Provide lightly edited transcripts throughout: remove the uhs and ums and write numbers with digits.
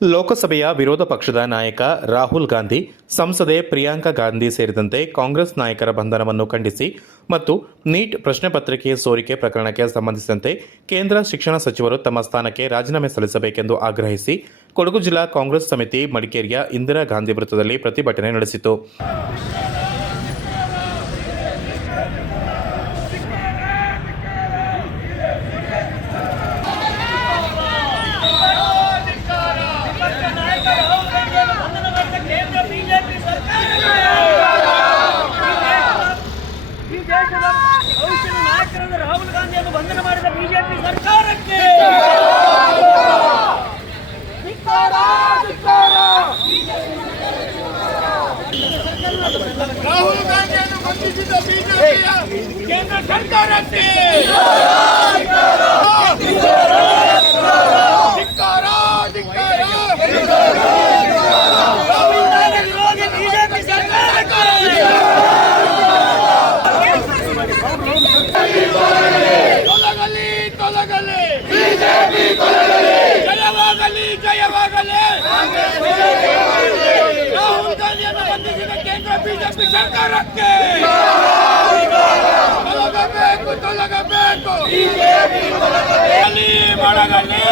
ಲೋಕಸಭೆಯ ವಿರೋಧ ಪಕ್ಷದ ನಾಯಕ ರಾಹುಲ್ ಗಾಂಧಿ, ಸಂಸದೆ ಪ್ರಿಯಾಂಕಾ ಗಾಂಧಿ ಸೇರಿದಂತೆ ಕಾಂಗ್ರೆಸ್ ನಾಯಕರ ಬಂಧನವನ್ನು ಖಂಡಿಸಿ ಮತ್ತು ನೀಟ್ ಪ್ರಶ್ನೆ ಪತ್ರಿಕೆ ಸೋರಿಕೆ ಪ್ರಕರಣಕ್ಕೆ ಸಂಬಂಧಿಸಿದಂತೆ ಕೇಂದ್ರ ಶಿಕ್ಷಣ ಸಚಿವರು ತಮ್ಮ ಸ್ಥಾನಕ್ಕೆ ರಾಜೀನಾಮೆ ಸಲ್ಲಿಸಬೇಕೆಂದು ಆಗ್ರಹಿಸಿ ಕೊಡಗು ಜಿಲ್ಲಾ ಕಾಂಗ್ರೆಸ್ ಸಮಿತಿ ಮಡಿಕೇರಿಯ ಇಂದಿರಾ ಗಾಂಧಿ ವೃತ್ತದಲ್ಲಿ ಪ್ರತಿಭಟನೆ ನಡೆಸಿತು. ರಾಹುಲ್ ಗಾಂಧಿಯನ್ನು ಬಂಧನ ಮಾಡಿದ ಬಿಜೆಪಿ ಸರ್ಕಾರಕ್ಕೆ ರಾಹುಲ್ ಗಾಂಧಿಯನ್ನು ಬಂಧಿಸಿದ ಬಿಜೆಪಿಯ ಕೇಂದ್ರ ಸರ್ಕಾರಕ್ಕೆ ಬಿಜೆಪಿ ಸರ್ಕಾರಕ್ಕೆ ತೊಲಗಲಿ ಬಿಜೆಪಿ ತೊಲಗಲಿ, ಜಯವಾಗಲಿ ಜಯವಾಗಲಿ. ರಾಹುಲ್ ಗಾಂಧಿಯನ್ನು ಬಂಧಿಸಿದ ಕೇಂದ್ರ ಬಿಜೆಪಿ ಸರ್ಕಾರಕ್ಕೆ ತೊಲಗಬೇಕು ತೊಲಗಬೇಕು. ಮೊಳಗಲಿ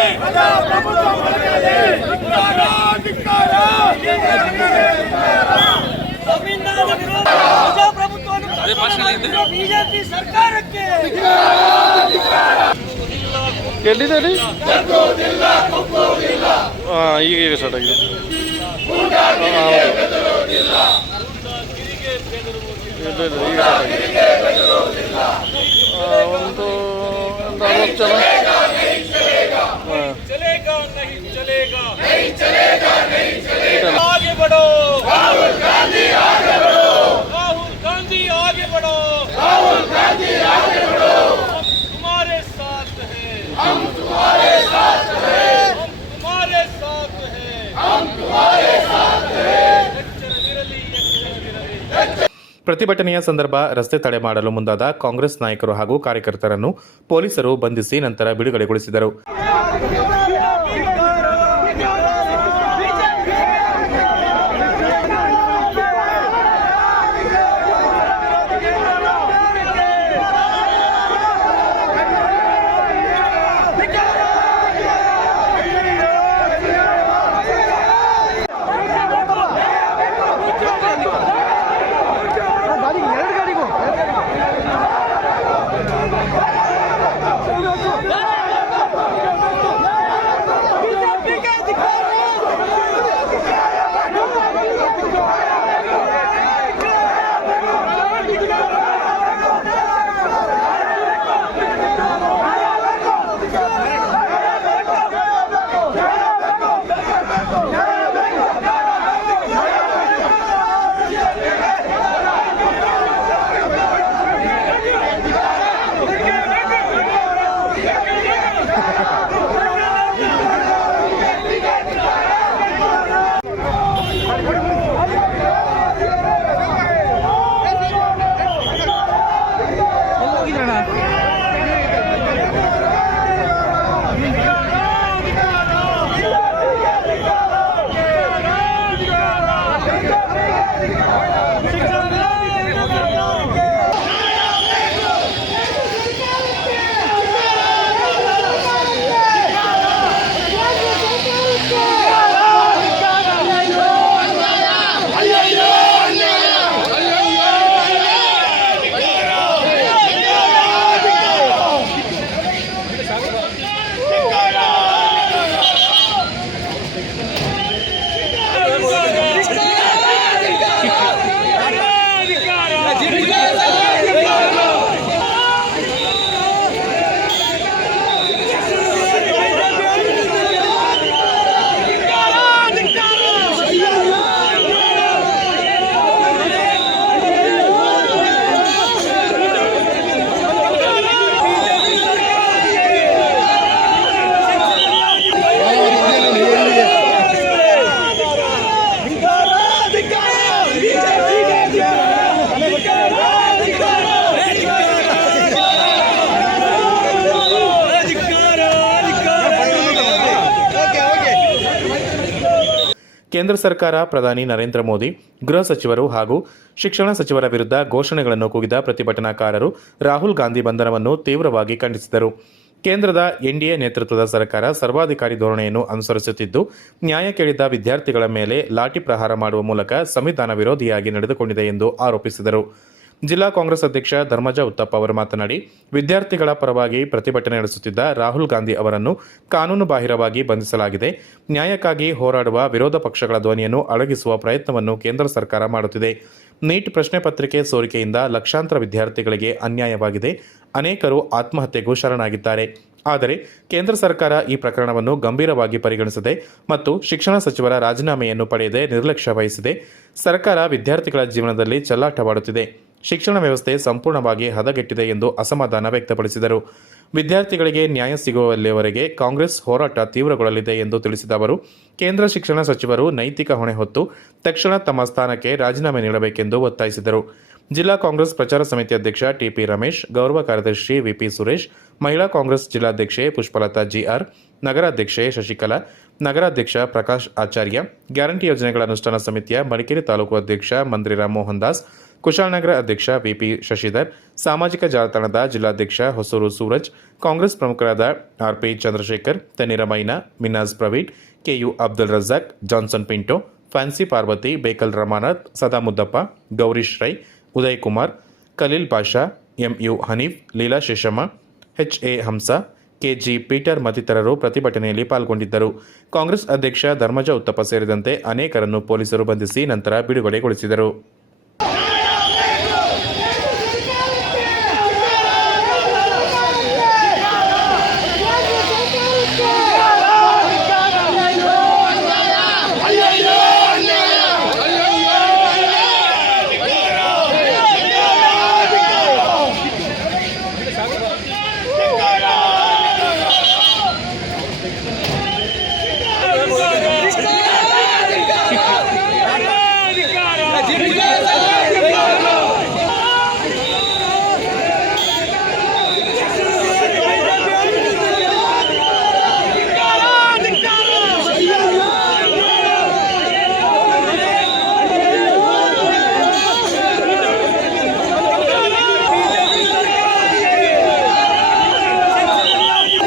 ಧಿಕ್ಕಾರ. ಸಂವಿಧಾನದ ವಿರೋಧ ಪ್ರಜಾಪ್ರಭುತ್ವವನ್ನು ಬಿಜೆಪಿ ಸರ್ಕಾರಕ್ಕೆ ಎಲ್ಲಿದೆ ಈಗ ಸ್ಟಾರ್ಟ್ ಆಗಿದೆ. ಒಂದು 60 ಜನ. आगे बढ़ो राहुल गांधी, आगे बढ़ो राहुल गांधी, आगे बढ़ो राहुल गांधी, आगे बढ़ो. तुम्हारे साथ हैं, हम तुम्हारे साथ हैं, हम तुम्हारे साथ हैं, हम तुम्हारे साथ हैं. ಪ್ರತಿಭಟನೆಯ ಸಂದರ್ಭ ರಸ್ತೆ ತಡೆ ಮಾಡಲು ಮುಂದಾದ ಕಾಂಗ್ರೆಸ್ ನಾಯಕರು ಹಾಗೂ ಕಾರ್ಯಕರ್ತರನ್ನು ಪೊಲೀಸರು ಬಂಧಿಸಿ ನಂತರ ಬಿಡುಗಡೆಗೊಳಿಸಿದರು. ಕೇಂದ್ರ ಸರ್ಕಾರ, ಪ್ರಧಾನಿ ನರೇಂದ್ರ ಮೋದಿ, ಗೃಹ ಸಚಿವರು ಹಾಗೂ ಶಿಕ್ಷಣ ಸಚಿವರ ವಿರುದ್ಧ ಘೋಷಣೆಗಳನ್ನು ಕೂಗಿದ ಪ್ರತಿಭಟನಾಕಾರರು ರಾಹುಲ್ ಗಾಂಧಿ ಬಂಧನವನ್ನು ತೀವ್ರವಾಗಿ ಖಂಡಿಸಿದರು. ಕೇಂದ್ರದ ಎನ್ಡಿಎ ನೇತೃತ್ವದ ಸರ್ಕಾರ ಸರ್ವಾಧಿಕಾರಿ ಧೋರಣೆಯನ್ನು ಅನುಸರಿಸುತ್ತಿದ್ದು, ನ್ಯಾಯ ಕೇಳಿದ ವಿದ್ಯಾರ್ಥಿಗಳ ಮೇಲೆ ಲಾಠಿ ಪ್ರಹಾರ ಮಾಡುವ ಮೂಲಕ ಸಂವಿಧಾನ ವಿರೋಧಿಯಾಗಿ ನಡೆದುಕೊಂಡಿದೆ ಎಂದು ಆರೋಪಿಸಿದರು. ಜಿಲ್ಲಾ ಕಾಂಗ್ರೆಸ್ ಅಧ್ಯಕ್ಷ ಧರ್ಮಜ ಉತ್ತಪ್ಪ ಅವರು ಮಾತನಾಡಿ, ವಿದ್ಯಾರ್ಥಿಗಳ ಪರವಾಗಿ ಪ್ರತಿಭಟನೆ ನಡೆಸುತ್ತಿದ್ದ ರಾಹುಲ್ ಗಾಂಧಿ ಅವರನ್ನು ಕಾನೂನುಬಾಹಿರವಾಗಿ ಬಂಧಿಸಲಾಗಿದೆ. ನ್ಯಾಯಕ್ಕಾಗಿ ಹೋರಾಡುವ ವಿರೋಧ ಪಕ್ಷಗಳ ಧ್ವನಿಯನ್ನು ಅಡಗಿಸುವ ಪ್ರಯತ್ನವನ್ನು ಕೇಂದ್ರ ಸರ್ಕಾರ ಮಾಡುತ್ತಿದೆ. ನೀಟ್ ಪ್ರಶ್ನೆ ಪತ್ರಿಕೆ ಸೋರಿಕೆಯಿಂದ ಲಕ್ಷಾಂತರ ವಿದ್ಯಾರ್ಥಿಗಳಿಗೆ ಅನ್ಯಾಯವಾಗಿದೆ. ಅನೇಕರು ಆತ್ಮಹತ್ಯೆಗೂ ಶರಣಾಗಿದ್ದಾರೆ. ಆದರೆ ಕೇಂದ್ರ ಸರ್ಕಾರ ಈ ಪ್ರಕರಣವನ್ನು ಗಂಭೀರವಾಗಿ ಪರಿಗಣಿಸದೆ ಮತ್ತು ಶಿಕ್ಷಣ ಸಚಿವರ ರಾಜೀನಾಮೆಯನ್ನು ಪಡೆಯದೆ ನಿರ್ಲಕ್ಷ್ಯ ವಹಿಸಿದೆ. ಸರ್ಕಾರ ವಿದ್ಯಾರ್ಥಿಗಳ ಜೀವನದಲ್ಲಿ ಚೆಲ್ಲಾಟವಾಡುತ್ತಿದೆ. ಶಿಕ್ಷಣ ವ್ಯವಸ್ಥೆ ಸಂಪೂರ್ಣವಾಗಿ ಹದಗೆಟ್ಟಿದೆ ಎಂದು ಅಸಮಾಧಾನ ವ್ಯಕ್ತಪಡಿಸಿದರು. ವಿದ್ಯಾರ್ಥಿಗಳಿಗೆ ನ್ಯಾಯ ಸಿಗುವಲ್ಲಿವರೆಗೆ ಕಾಂಗ್ರೆಸ್ ಹೋರಾಟ ತೀವ್ರಗೊಳ್ಳಲಿದೆ ಎಂದು ತಿಳಿಸಿದ ಅವರು, ಕೇಂದ್ರ ಶಿಕ್ಷಣ ಸಚಿವರು ನೈತಿಕ ಹೊಣೆ ಹೊತ್ತು ತಕ್ಷಣ ತಮ್ಮ ಸ್ಥಾನಕ್ಕೆ ರಾಜೀನಾಮೆ ನೀಡಬೇಕೆಂದು ಒತ್ತಾಯಿಸಿದರು. ಜಿಲ್ಲಾ ಕಾಂಗ್ರೆಸ್ ಪ್ರಚಾರ ಸಮಿತಿ ಅಧ್ಯಕ್ಷ ಟಿಪಿ ರಮೇಶ್, ಗೌರವ ಕಾರ್ಯದರ್ಶಿ ವಿಪಿ ಸುರೇಶ್, ಮಹಿಳಾ ಕಾಂಗ್ರೆಸ್ ಜಿಲ್ಲಾಧ್ಯಕ್ಷೆ ಪುಷ್ಪಲತಾ ಜಿಆರ್, ನಗರಾಧ್ಯಕ್ಷೆ ಶಶಿಕಲಾ, ನಗರಾಧ್ಯಕ್ಷ ಪ್ರಕಾಶ್ ಆಚಾರ್ಯ, ಗ್ಯಾರಂಟಿ ಯೋಜನೆಗಳ ಅನುಷ್ಠಾನ ಸಮಿತಿಯ ಮಡಿಕೇರಿ ತಾಲೂಕು ಅಧ್ಯಕ್ಷ ಮಂತ್ರಿರಾಮ್ ಮೋಹನ್ ದಾಸ್, ಕುಶಾಲನಗರ ಅಧ್ಯಕ್ಷ ವಿಪಿ ಶಶಿಧರ್, ಸಾಮಾಜಿಕ ಜಾಲತಾಣದ ಜಿಲ್ಲಾಧ್ಯಕ್ಷ ಹೊಸೂರು ಸೂರಜ್, ಕಾಂಗ್ರೆಸ್ ಪ್ರಮುಖರಾದ ಆರ್ಪಿ ಚಂದ್ರಶೇಖರ್, ತನ್ನಿರ ಮೈನಾ, ಮಿನಾಜ್ ಪ್ರವೀಣ್, ಕೆಯು ಅಬ್ದುಲ್ ರಜಾಕ್, ಜಾನ್ಸನ್ ಪಿಂಟೋ, ಫ್ಯಾನ್ಸಿ ಪಾರ್ವತಿ, ಬೇಕಲ್ ರಮಾನಾಥ್, ಸದಾ ಮುದ್ದಪ್ಪ, ಗೌರೀಶ್ ರೈ, ಉದಯ್ ಕುಮಾರ್, ಖಲೀಲ್ ಪಾಷಾ, ಎಂಯು ಹನೀಫ್, ಲೀಲಾ ಶೇಷಮ್ಮ, ಎಚ್ಎ ಹಂಸ, ಕೆಜಿ ಪೀಟರ್ ಮತ್ತಿತರರು ಪ್ರತಿಭಟನೆಯಲ್ಲಿ ಪಾಲ್ಗೊಂಡಿದ್ದರು. ಕಾಂಗ್ರೆಸ್ ಅಧ್ಯಕ್ಷ ಧರ್ಮಜ ಉತ್ತಪ್ಪ ಸೇರಿದಂತೆ ಅನೇಕರನ್ನು ಪೊಲೀಸರು ಬಂಧಿಸಿ ನಂತರ ಬಿಡುಗಡೆಗೊಳಿಸಿದರು. ಧಿಕ್ಕಾರ